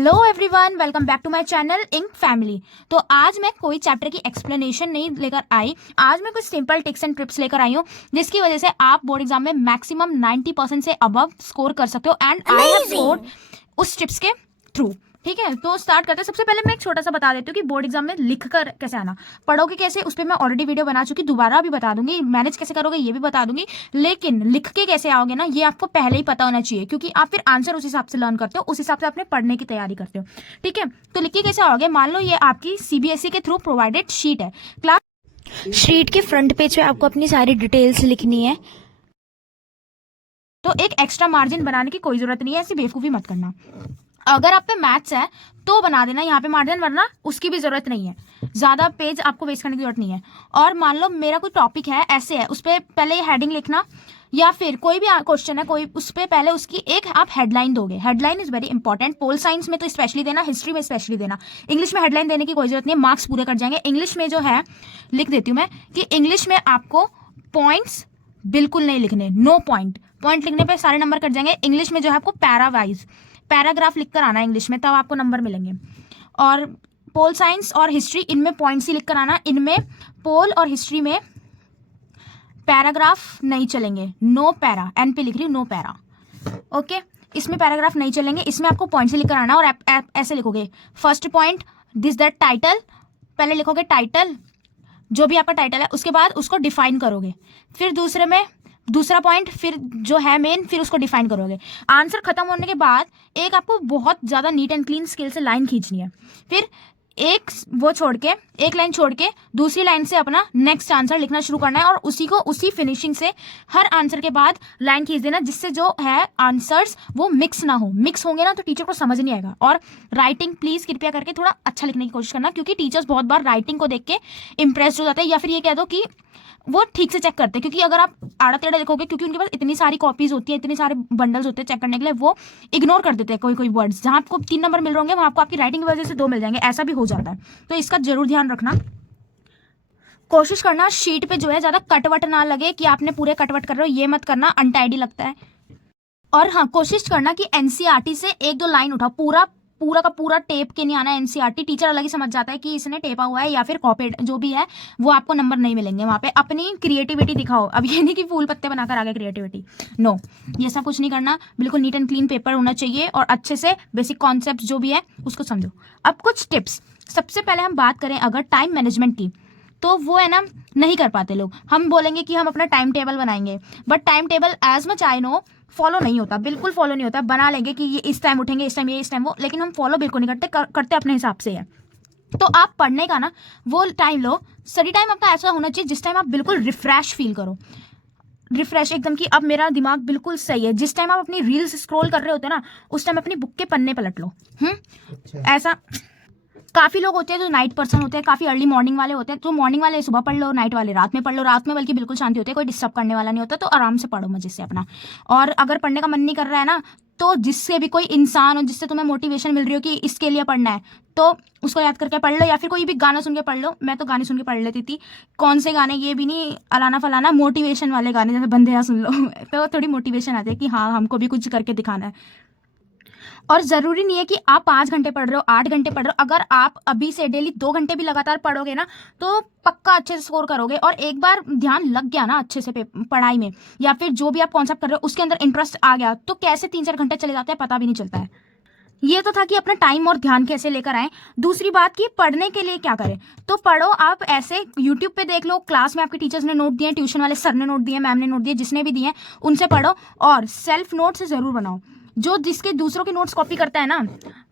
Hello everyone, welcome back to my channel ink family. तो आज मैं कोई चैप्टर की एक्सप्लेनेशन नहीं लेकर आई। आज मैं कुछ सिंपल टिप्स एंड ट्रिप्स लेकर आई हूँ जिसकी वजह से आप बोर्ड एग्जाम में मैक्सिमम 90% से अबव स्कोर कर सकते हो। एंड आई हैव स्कोर्ड उस टिप्स के थ्रू। ठीक है, तो स्टार्ट करते हैं। सबसे पहले मैं एक छोटा सा बता देती हूँ कि बोर्ड एग्जाम में लिख कर कैसे आना, पढ़ोगे कैसे, उस पर मैं ऑलरेडी वीडियो बना चुकी, दोबारा भी बता दूंगी। मैनेज कैसे करोगे ये भी बता दूंगी, लेकिन लिख के कैसे आओगे ना, ये आपको पहले ही पता होना चाहिए, क्योंकि आप फिर आंसर उस हिसाब से लर्न करते हो, उस हिसाब से अपने पढ़ने की तैयारी करते हो। ठीक है, तो लिख के कैसे आओगे, मान लो ये आपकी सीबीएसई के थ्रू प्रोवाइडेड शीट है। क्लास शीट के फ्रंट पेज पे आपको अपनी सारी डिटेल्स लिखनी है, तो एक एक्स्ट्रा मार्जिन बनाने की कोई जरूरत नहीं है, ऐसी बेवकूफी मत करना। अगर आप पे मैथ्स है तो बना देना यहाँ पे मार्जिन, वरना उसकी भी जरूरत नहीं है, ज्यादा पेज आपको वेस्ट करने की जरूरत नहीं है। और मान लो मेरा कोई टॉपिक है ऐसे है, उस पर पहले हेडिंग लिखना, या फिर कोई भी क्वेश्चन है कोई, उस पर पहले उसकी एक आप हेडलाइन दोगे। Headline is very important. Pol science में तो स्पेशली देना, हिस्ट्री में स्पेशली देना। इंग्लिश में हेडलाइन देने की कोई जरूरत नहीं है, मार्क्स पूरे कर जाएंगे। इंग्लिश में जो है लिख देती हूँ मैं कि इंग्लिश में आपको पॉइंट्स बिल्कुल नहीं लिखने, नो पॉइंट। पॉइंट लिखने पे सारे नंबर कट जाएंगे। इंग्लिश में जो है आपको पैरावाइज पैराग्राफ लिखकर आना इंग्लिश में, तब आपको नंबर मिलेंगे। और पोल साइंस और हिस्ट्री, इनमें पॉइंट्स ही लिखकर आना। इनमें पोल और हिस्ट्री में पैराग्राफ नहीं चलेंगे, नो पैरा, एन पे लिख रही हूँ, नो पैरा। ओके, इसमें पैराग्राफ नहीं चलेंगे, इसमें आपको पॉइंट्स ही लिखकर आना। और ऐसे लिखोगे, first point this that title, पहले लिखोगे टाइटल, जो भी आपका टाइटल है, उसके बाद उसको डिफाइन करोगे। फिर दूसरे में दूसरा पॉइंट, फिर जो है मेन, फिर उसको डिफाइन करोगे। आंसर खत्म होने के बाद एक आपको बहुत ज़्यादा नीट एंड क्लीन स्केल से लाइन खींचनी है। फिर एक वो छोड़ के, एक लाइन छोड़ के दूसरी लाइन से अपना नेक्स्ट आंसर लिखना शुरू करना है, और उसी को उसी फिनिशिंग से हर आंसर के बाद लाइन खींच देना, जिससे जो है आंसर्स वो मिक्स ना हो। मिक्स होंगे ना तो टीचर को समझ नहीं आएगा। और राइटिंग प्लीज कृपया करके थोड़ा अच्छा लिखने की कोशिश करना, क्योंकि टीचर्स बहुत बार राइटिंग को देख के इंप्रेस हो जाते हैं, या फिर ये कह दो कि वो ठीक से चेक करते हैं। क्योंकि अगर आप आड़ा टेढ़ा लिखोगे, क्योंकि उनके पास इतनी सारी कॉपीज होती है, इतने सारे बंडल्स होते हैं चेक करने के लिए, वो इग्नोर कर देते हैं कोई कोई वर्ड्स। जहां आपको 3 नंबर मिल रहे होंगे, वहां आपको आपकी राइटिंग की वजह से 2 मिल जाएंगे, ऐसा भी हो जाता है। तो इसका जरूर ध्यान रखना। कोशिश करना शीट पे जो है ज्यादा कटवट ना लगे कि आपने पूरे कटवट कर रहे हो, ये मत करना, अनटाइडी लगता है। और हाँ, कोशिश करना कि एनसीईआरटी से 1-2 लाइन उठाओ, पूरा का पूरा टेप के नहीं आना है एनसीईआरटी। टीचर अलग ही समझ जाता है कि इसने टेपा हुआ है, या फिर कॉपीड जो भी है, वो आपको नंबर नहीं मिलेंगे वहां पे। अपनी क्रिएटिविटी दिखाओ। अब ये नहीं कि फूल पत्ते बनाकर आ गए क्रिएटिविटी, नो, ये सब कुछ नहीं करना। बिल्कुल नीट एंड क्लीन पेपर होना चाहिए, और अच्छे से बेसिक कॉन्सेप्ट जो भी है उसको समझो। अब कुछ टिप्स। सबसे पहले हम बात करें अगर टाइम मैनेजमेंट की, तो वो है ना, नहीं कर पाते लोग। हम बोलेंगे कि हम अपना टाइम टेबल बनाएंगे, but time table as much I know follow नहीं होता, बिल्कुल फॉलो नहीं होता। बना लेंगे कि ये इस टाइम उठेंगे, इस टाइम ये, इस टाइम वो, लेकिन हम फॉलो बिल्कुल नहीं करते, करते अपने हिसाब से है। तो आप पढ़ने का ना वो टाइम लो, स्टडी टाइम आपका ऐसा होना चाहिए जिस टाइम आप बिल्कुल रिफ्रेश फील करो, रिफ्रेश एकदम कि अब मेरा दिमाग बिल्कुल सही है। जिस टाइम आप अपनी रील्स स्क्रॉल कर रहे होते हैं ना, उस टाइम अपनी बुक के पन्ने पलट लो। ऐसा काफी लोग होते हैं जो नाइट पर्सन होते हैं, काफी अर्ली मॉर्निंग वाले होते हैं। तो मॉर्निंग वाले सुबह पढ़ लो, नाइट वाले रात में पढ़ लो। रात में बल्कि बिल्कुल शांति होती है, कोई डिस्टर्ब करने वाला नहीं होता, तो आराम से पढ़ो मजे से अपना। और अगर पढ़ने का मन नहीं कर रहा है ना, तो जिससे भी कोई इंसान हो, जिससे तुम्हें मोटिवेशन मिल रही हो कि इसके लिए पढ़ना है, तो उसको याद करके पढ़ लो, या फिर कोई भी गाना सुन के पढ़ लो। मैं तो गाने सुन के पढ़ लेती थी। कौन से गाने, ये भी नहीं अलाना फलाना, मोटिवेशन वाले गाने, जैसे बंदेरा सुन लो तो थोड़ी मोटिवेशन आती है कि हाँ हमको भी कुछ करके दिखाना है। और जरूरी नहीं है कि आप 5 घंटे पढ़ रहे हो, 8 घंटे पढ़ रहे हो। अगर आप अभी से डेली 2 घंटे भी लगातार पढ़ोगे ना, तो पक्का अच्छे से स्कोर करोगे। और एक बार ध्यान लग गया ना अच्छे से पढ़ाई में, या फिर जो भी आप कॉन्सेप्ट कर रहे हो उसके अंदर इंटरेस्ट आ गया, तो कैसे 3-4 घंटे चले जाते हैं पता भी नहीं चलता है। ये तो था कि अपना टाइम और ध्यान कैसे लेकर आए। दूसरी बात कि पढ़ने के लिए क्या करें, तो पढ़ो आप ऐसे यूट्यूब पे देख लो, क्लास में आपके टीचर्स ने नोट दिए, ट्यूशन वाले सर ने नोट दिए, मैम ने नोट दिए, जिसने भी दिए उनसे पढ़ो। और सेल्फ नोट से जरूर बनाओ। जो जिसके दूसरों के नोट्स कॉपी करता है ना,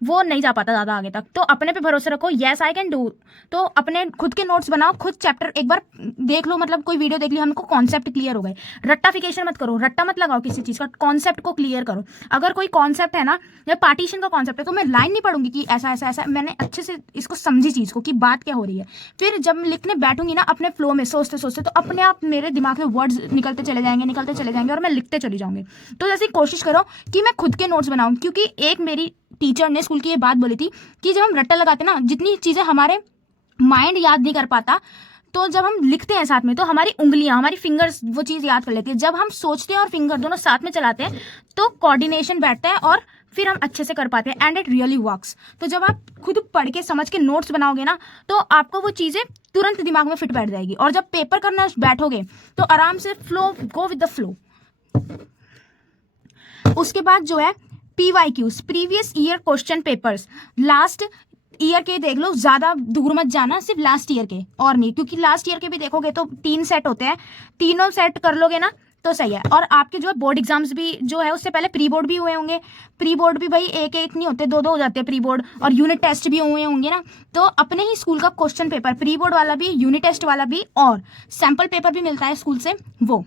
वो नहीं जा पाता ज़्यादा आगे तक। तो अपने पे भरोसा रखो, येस आई कैन डू। तो अपने खुद के नोट्स बनाओ, खुद चैप्टर एक बार देख लो, मतलब कोई वीडियो देख ली, हमको कॉन्सेप्ट क्लियर हो गए। रट्टाफिकेशन मत करो, रट्टा मत लगाओ किसी चीज़ का, कॉन्सेप्ट को क्लियर करो। अगर कोई कॉन्सेप्ट है ना, या पार्टीशन का कॉन्सेप्ट है, तो मैं लाइन नहीं पढ़ूंगी कि ऐसा ऐसा ऐसा, मैंने अच्छे से इसको समझी चीज़ को कि बात क्या हो रही है। फिर जब लिखने बैठूंगी ना, अपने फ्लो में सोचते सोचते, तो अपने आप मेरे दिमाग में वर्ड्स निकलते चले जाएंगे, और मैं लिखते चली जाऊंगी। तो जैसे कोशिश करो कि मैं खुद के नोट्स बनाऊं, क्योंकि एक मेरी टीचर ने स्कूल की ये बात बोली थी कि जब हम रट्टा लगाते ना, जितनी चीजें हमारे माइंड याद नहीं कर पाता, तो जब हम लिखते हैं साथ में, तो हमारी उंगलियां, हमारी फिंगर्स वो चीज याद कर लेती है। जब हम सोचते हैं और फिंगर दोनों साथ में चलाते हैं, तो कोऑर्डिनेशन बैठता है, और फिर हम अच्छे से कर पाते हैं एंड इट रियली वर्क्स। तो जब आप खुद पढ़ के समझ के नोट्स बनाओगे ना तो आपको वो चीज़ें तुरंत दिमाग में फिट बैठ जाएगी, और जब पेपर करना बैठोगे तो आराम से flow, go with the flow. उसके बाद जो है PYQs, previous year question papers, last year के देख लो, ज़्यादा दूर मत जाना, सिर्फ लास्ट ईयर के और नहीं, क्योंकि लास्ट ईयर के भी देखोगे तो 3 सेट होते हैं, तीनों सेट कर लोगे ना तो सही है। और आपके जो है बोर्ड एग्जाम्स भी जो है उससे पहले प्री बोर्ड भी हुए होंगे, प्री बोर्ड भी भाई एक एक नहीं होते, दो दो हो जाते हैं प्री बोर्ड, और यूनिट टेस्ट भी हुए होंगे ना। तो अपने ही स्कूल का क्वेश्चन पेपर, प्री बोर्ड वाला भी, यूनिट टेस्ट वाला भी, और सैम्पल पेपर भी मिलता है स्कूल से, वो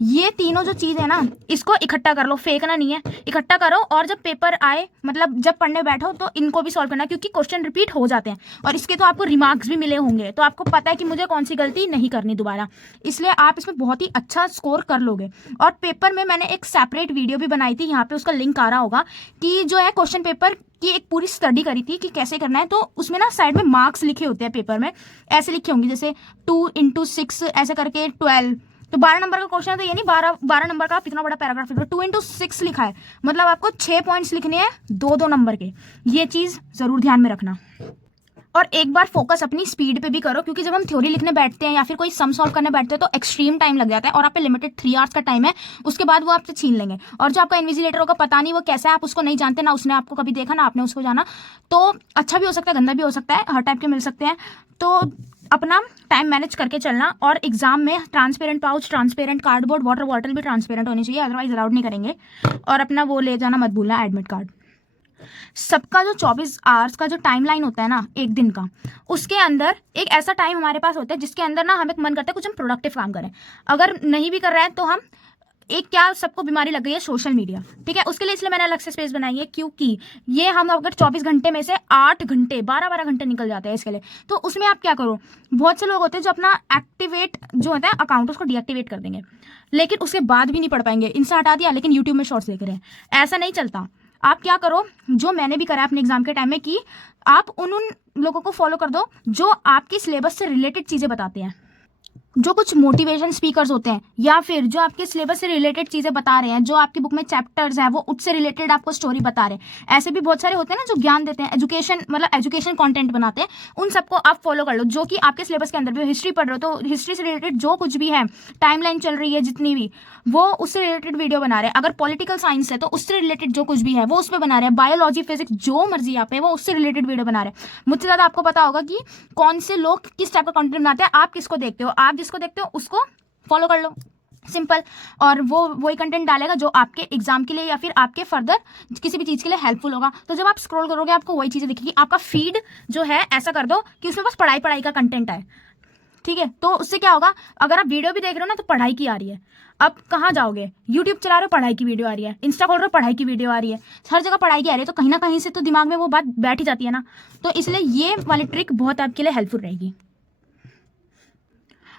ये तीनों जो चीज़ है ना इसको इकट्ठा कर लो, फेंकना नहीं है, इकट्ठा करो। और जब पेपर आए, मतलब जब पढ़ने बैठो तो इनको भी सॉल्व करना, क्योंकि क्वेश्चन रिपीट हो जाते हैं और इसके तो आपको रिमार्क्स भी मिले होंगे, तो आपको पता है कि मुझे कौन सी गलती नहीं करनी दोबारा, इसलिए आप इसमें बहुत ही अच्छा स्कोर कर लोगे। और पेपर में मैंने एक सेपरेट वीडियो भी बनाई थी, यहाँ पे उसका लिंक आ रहा होगा, कि जो है क्वेश्चन पेपर की एक पूरी स्टडी करी थी कि कैसे करना है। तो उसमें ना साइड में मार्क्स लिखे होते हैं, पेपर में ऐसे लिखे होंगे जैसे 2 × 6 ऐसे करके 12, तो 12 नंबर का क्वेश्चन है, तो ये नहीं 12 नंबर का आप इतना बड़ा पैराग्राफ लिखो, 2 × 6 लिखा है, मतलब आपको 6 पॉइंट्स लिखने हैं 2-2 नंबर के। ये चीज़ ज़रूर ध्यान में रखना। और एक बार फोकस अपनी स्पीड पे भी करो, क्योंकि जब हम थ्योरी लिखने बैठते हैं या फिर कोई सम सॉल्व करने बैठते हैं तो एक्सट्रीम टाइम लग जाता है, और आप पे लिमिटेड 3 आवर्स का टाइम है, उसके बाद वो आपसे छीन लेंगे। और जो आपका इन्विजिलेटर होगा, पता नहीं वो कैसा है, आप उसको नहीं जानते, ना उसने आपको कभी देखा ना आपने उसको जाना, तो अच्छा भी हो सकता है, गंदा भी हो सकता है, हर टाइप के मिल सकते हैं। तो अपना टाइम मैनेज करके चलना। और एग्जाम में transparent pouch, transparent cardboard, water bottle भी ट्रांसपेरेंट होनी चाहिए, अदरवाइज अलाउड नहीं करेंगे। और अपना वो ले जाना मत भूलना, एडमिट कार्ड। सबका जो 24 आवर्स का जो टाइमलाइन होता है ना एक दिन का, उसके अंदर एक ऐसा टाइम हमारे पास होता है जिसके अंदर ना हमें मन करता है कुछ हम प्रोडक्टिव काम करें। अगर नहीं भी कर रहे हैं तो हम एक, क्या सबको बीमारी लग गई है, सोशल मीडिया, ठीक है, उसके लिए इसलिए मैंने अलग से स्पेस बनाई है, क्योंकि ये हम अगर 24 घंटे में से 8 घंटे 12-12 घंटे निकल जाते हैं इसके लिए। तो उसमें आप क्या करो, बहुत से लोग होते हैं जो अपना एक्टिवेट जो होता है अकाउंट उसको डीएक्टिवेट कर देंगे, लेकिन उसके बाद भी नहीं पढ़ पाएंगे, इंस्टा हटा दिया लेकिन यूट्यूब में शॉर्ट्स देख रहे हैं, ऐसा नहीं चलता। आप क्या करो, जो मैंने भी करा अपने एग्जाम के टाइम में, कि आप उन लोगों को फॉलो कर दो जो आपके सिलेबस से रिलेटेड चीज़ें बताते हैं, जो कुछ मोटिवेशन स्पीकर्स होते हैं, या फिर जो आपके सिलेबस से रिलेटेड चीज़ें बता रहे हैं, जो आपकी बुक में चैप्टर्स हैं वो उससे रिलेटेड आपको स्टोरी बता रहे हैं। ऐसे भी बहुत सारे होते हैं ना जो ज्ञान देते हैं, एजुकेशन मतलब एजुकेशन कंटेंट बनाते हैं, उन सबको आप फॉलो कर लो, जो कि आपके सिलेबस के अंदर भी। हिस्ट्री पढ़ रहे हो तो हिस्ट्री से रिलेटेड जो कुछ भी है, टाइमलाइन चल रही है जितनी भी, वो उससे रिलेटेड वीडियो बना रहे हैं। अगर पॉलिटिकल साइंस है तो उससे रिलेटेड जो कुछ भी है वो उस पर बना रहे हैं। बायोलॉजी, फिजिक्स, जो मर्जी आप है वो उससे रिलेटेड वीडियो बना रहे हैं। मुझसे ज़्यादा आपको पता होगा कि कौन से लोग किस टाइप का कंटेंट बनाते हैं। आप किसको देखते हो, आप जिसको देखते हो उसको फॉलो कर लो, सिंपल। और वो वही कंटेंट डालेगा जो आपके एग्जाम के लिए या फिर आपके फर्दर किसी भी चीज़ के लिए हेल्पफुल होगा। तो जब आप स्क्रॉल करोगे आपको वही चीज़ें दिखेगी। आपका फीड जो है ऐसा कर दो कि उसमें बस पढ़ाई पढ़ाई का कंटेंट आए, ठीक है। तो उससे क्या होगा, अगर आप वीडियो भी देख रहे हो ना तो पढ़ाई की आ रही है। अब कहाँ जाओगे, यूट्यूब चला रहे हो पढ़ाई की वीडियो आ रही है, इंस्टा खोल रहे हो पढ़ाई की वीडियो आ रही है, हर जगह पढ़ाई की आ रही है, तो कहीं ना कहीं से तो दिमाग में वो बात बैठ ही जाती है ना। तो इसलिए ये वाली ट्रिक बहुत आपके लिए हेल्पफुल रहेगी।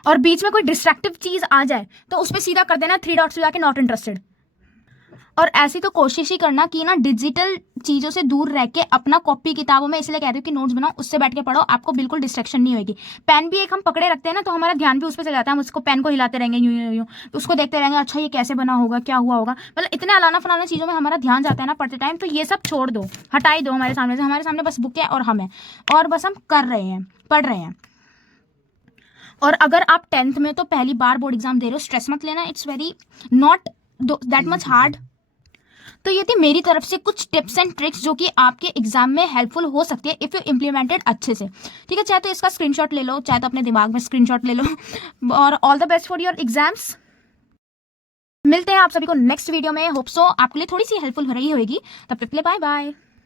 और बीच में कोई डिस्ट्रैक्टिव चीज़ आ जाए तो उस पर सीधा कर देना 3 डॉट्स लगा के नॉट इंटरेस्टेड। और ऐसी तो कोशिश ही करना कि ना डिजिटल चीज़ों से दूर रह के अपना कॉपी किताबों में, इसलिए कहती हूँ कि नोट्स बनाओ, उससे बैठ के पढ़ो, आपको बिल्कुल डिस्ट्रैक्शन नहीं होगी। पेन भी एक हम पकड़े रखते हैं ना तो हमारा ध्यान भी उस पर चला जाता है, हम उसको पेन को हिलाते रहेंगे यूं यूं यूं, तो उसको देखते रहेंगे, अच्छा ये कैसे बना होगा, क्या हुआ होगा, मतलब इतने अलाना फलाना चीज़ों में हमारा ध्यान जाता है ना पढ़ते टाइम। तो ये सब छोड़ दो, हटाई दो हमारे सामने से। हमारे सामने बस बुक है और हम है, और बस हम कर रहे हैं, पढ़ रहे हैं। और अगर आप 10th में तो पहली बार बोर्ड एग्जाम दे रहे हो, स्ट्रेस मत लेना, it's very not that much hard. तो ये थी मेरी तरफ से कुछ टिप्स एंड ट्रिक्स जो कि आपके एग्जाम में हेल्पफुल हो सकती है इफ़ यू इम्प्लीमेंटेड अच्छे से, ठीक है। चाहे तो इसका स्क्रीनशॉट ले लो, चाहे तो अपने दिमाग में स्क्रीनशॉट ले लो। और all the best for your exams. मिलते हैं आप सभी को नेक्स्ट वीडियो में। होप सो आपके लिए थोड़ी सी हेल्पफुल रही होगी। तब तक के लिए बाय बाय।